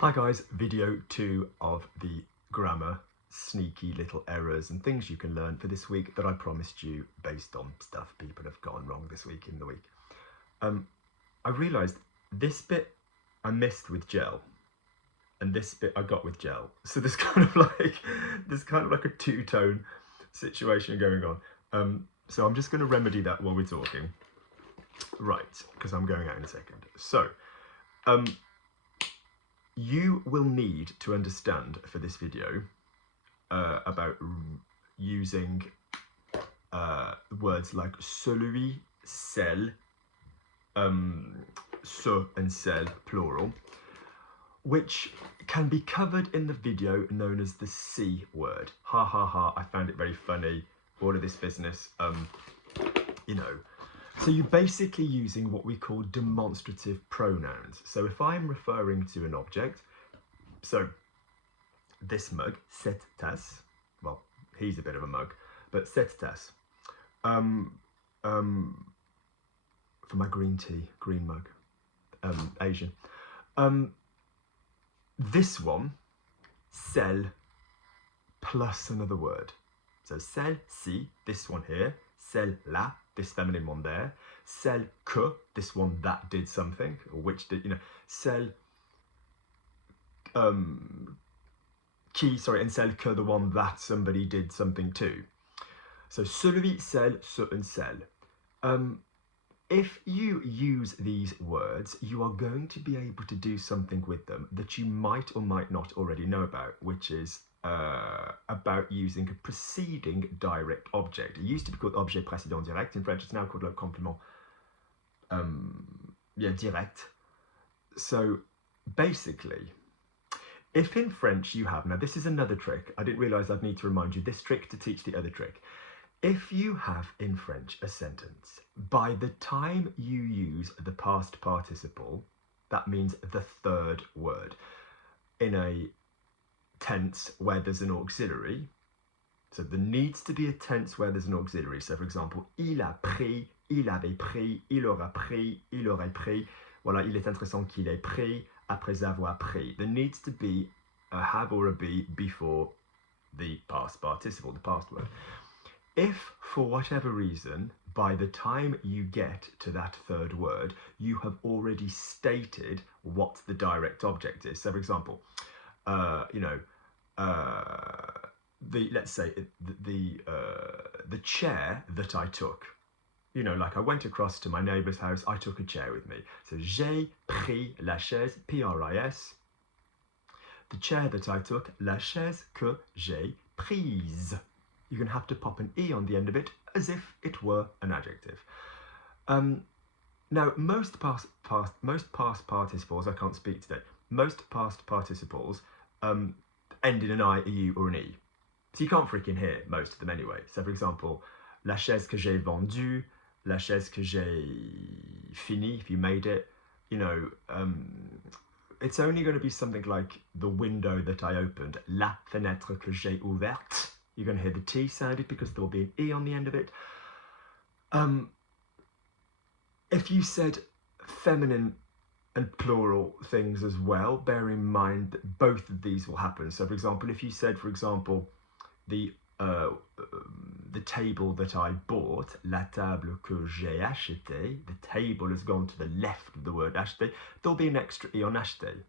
Hi guys, video 2 of the grammar sneaky little errors and things you can learn for this week that I promised you based on stuff people have gone wrong this week in the week. I realised this bit I missed with gel and this bit I got with gel. So there's kind of like a two-tone situation going on. So I'm just going to remedy that while we're talking. Right, because I'm going out in a second. So, you will need to understand for this video about using words like celui, celle, ce and celle, plural, which can be covered in the video known as the C word. Ha ha ha, I found it very funny, all of this business, you know. So you're basically using what we call demonstrative pronouns. So if I'm referring to an object, so this mug, cette tasse, well, he's a bit of a mug, but cette tasse, for my green tea, green mug, Asian. This one, celle, plus another word. So celle-ci, this one here, celle-là, this feminine one there, celle que, this one that did something, or which did, you know, celle qui, sorry, and celle que, the one that somebody did something to. So celui, celle, ce and celle. If you use these words, you are going to be able to do something with them that you might or might not already know about, which is about using a preceding direct object. It used to be called objet précédent direct. In French, it's now called like complément direct. So basically, if in French you have, now this is another trick, I didn't realise I'd need to remind you this trick to teach the other trick. If you have in French a sentence, by the time you use the past participle, that means the third word, in a tense where there's an auxiliary, so there needs to be a tense where there's an auxiliary. So for example, il a pris, il avait pris, il aura pris, il aurait pris. Voilà, il est intéressant qu'il ait pris après avoir pris. There needs to be a have or a be before the past participle, the past word. If, for whatever reason, by the time you get to that third word, you have already stated what the direct object is. So, for example, let's say the chair that I took. You know, like I went across to my neighbour's house, I took a chair with me. So, j'ai pris la chaise, P-R-I-S. The chair that I took, la chaise que j'ai prise. You're going to have to pop an E on the end of it as if it were an adjective. Now, most past participles, I can't speak today, most past participles end in an I, a U, or an E. So you can't freaking hear most of them anyway. So for example, la chaise que j'ai vendue, la chaise que j'ai fini, if you made it, you know, it's only going to be something like the window that I opened, la fenêtre que j'ai ouverte. You're going to hear the T sounded because there will be an E on the end of it. If you said feminine and plural things as well, bear in mind that both of these will happen. So for example, if you said, for example, the table that I bought, la table que j'ai acheté, the table has gone to the left of the word acheté, there'll be an extra E on acheté,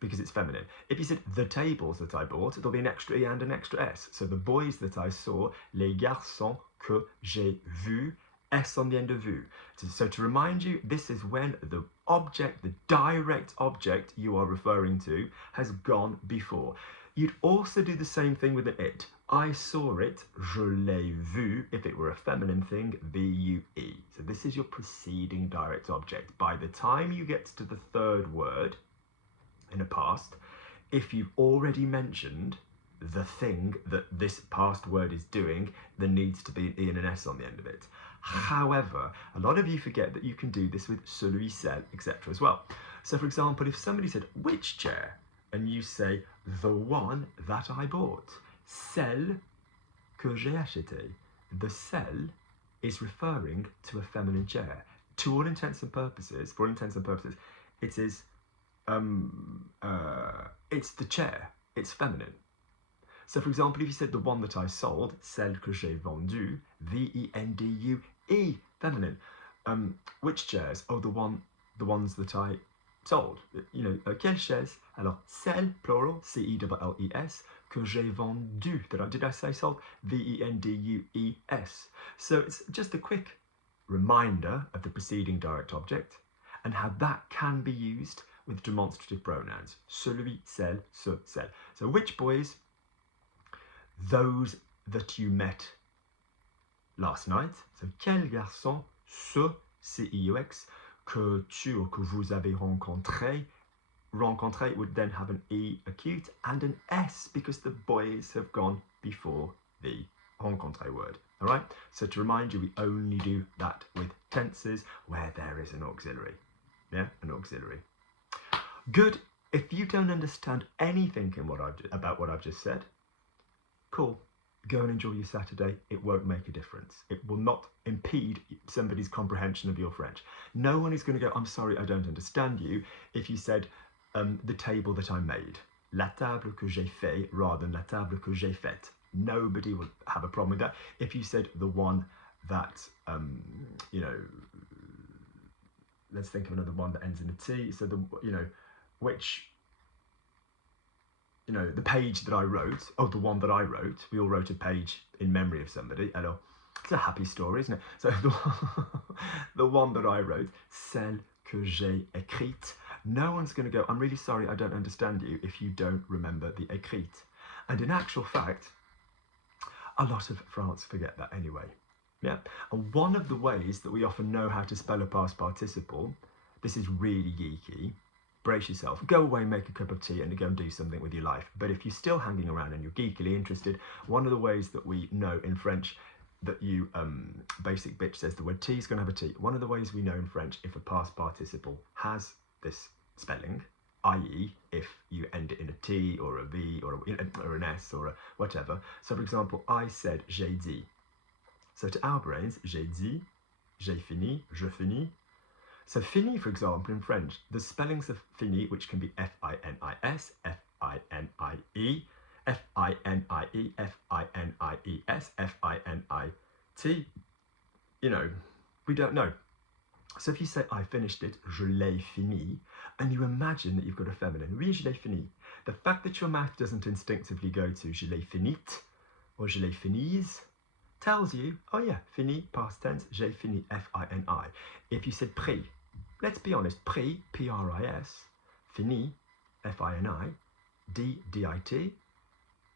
because it's feminine. If you said the tables that I bought, there'll be an extra E and an extra S. So the boys that I saw, les garçons que j'ai vus, S on the end of vu. So to remind you, this is when the object, the direct object you are referring to, has gone before. You'd also do the same thing with an it. I saw it, je l'ai vu, if it were a feminine thing, V-U-E. So this is your preceding direct object. By the time you get to the third word, in a past, if you've already mentioned the thing that this past word is doing, there needs to be an E and an S on the end of it. However, a lot of you forget that you can do this with celui, celle, etc. as well. So for example, if somebody said, which chair? And you say, the one that I bought. Celle que j'ai acheté. The celle is referring to a feminine chair. To all intents and purposes, for all intents and purposes, it is it's the chair. It's feminine. So for example, if you said the one that I sold, celle que j'ai vendue, V-E-N-D-U-E, feminine. Which chairs? Oh, the ones that I sold. You know, quelle chaise? Alors, celle, plural, C-E-L-L-E-S, que j'ai vendu. Did I say sold? V-E-N-D-U-E-S. So it's just a quick reminder of the preceding direct object and how that can be used with demonstrative pronouns. Celui, celle, ce, celle. So which boys? Those that you met last night. So quel garçon? Ce, C-E-U-X, que tu or que vous avez rencontré. Rencontré would then have an E acute and an S because the boys have gone before the rencontré word. All right, so to remind you, we only do that with tenses where there is an auxiliary. Yeah, an auxiliary. Good. If you don't understand anything about what I've just said, cool. Go and enjoy your Saturday. It won't make a difference. It will not impede somebody's comprehension of your French. No one is going to go, I'm sorry, I don't understand you, if you said the table that I made. La table que j'ai fait rather than la table que j'ai faite. Nobody will have a problem with that. If you said the one that, you know, let's think of another one that ends in a T. So the, you know, which, you know, the page that I wrote, oh, the one that I wrote, we all wrote a page in memory of somebody. Alors, it's a happy story, isn't it? So the one that I wrote, celle que j'ai écrite. No one's going to go, I'm really sorry, I don't understand you if you don't remember the écrite. And in actual fact, a lot of France forget that anyway. Yeah. And one of the ways that we often know how to spell a past participle, this is really geeky, brace yourself, go away, make a cup of tea and go and do something with your life. But if you're still hanging around and you're geekily interested, one of the ways that we know in French that you, basic bitch says the word tea is going to have a T. One of the ways we know in French if a past participle has this spelling, i.e. if you end it in a T or a V or an S or a whatever. So for example, I said j'ai dit. So to our brains, j'ai dit, j'ai fini, je finis. So fini, for example, in French, the spellings of fini, which can be F-I-N-I-S, F-I-N-I-E, F-I-N-I-E, F-I-N-I-E-S, F-I-N-I-T, you know, we don't know. So if you say, I finished it, je l'ai fini, and you imagine that you've got a feminine, oui, je l'ai fini. The fact that your mouth doesn't instinctively go to je l'ai finite or je l'ai finis tells you, oh yeah, fini, past tense, j'ai fini, F-I-N-I. If you said pris, let's be honest, pris, P-R-I-S, fini, F-I-N-I, D, D-I-T,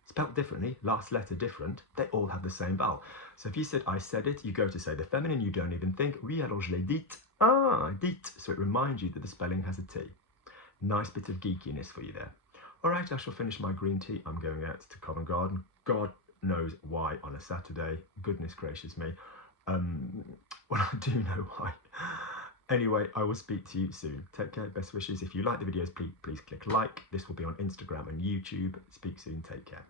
spelt differently, last letter different, they all have the same vowel. So if you said, I said it, you go to say the feminine, you don't even think, oui, alors je l'ai dit, ah, dit. So it reminds you that the spelling has a T. Nice bit of geekiness for you there. All right, I shall finish my green tea. I'm going out to Covent Garden. God knows why on a Saturday. Goodness gracious me. Well, I do know why. Anyway, I will speak to you soon. Take care, best wishes. If you like the videos, please click like. This will be on Instagram and YouTube. Speak soon, take care.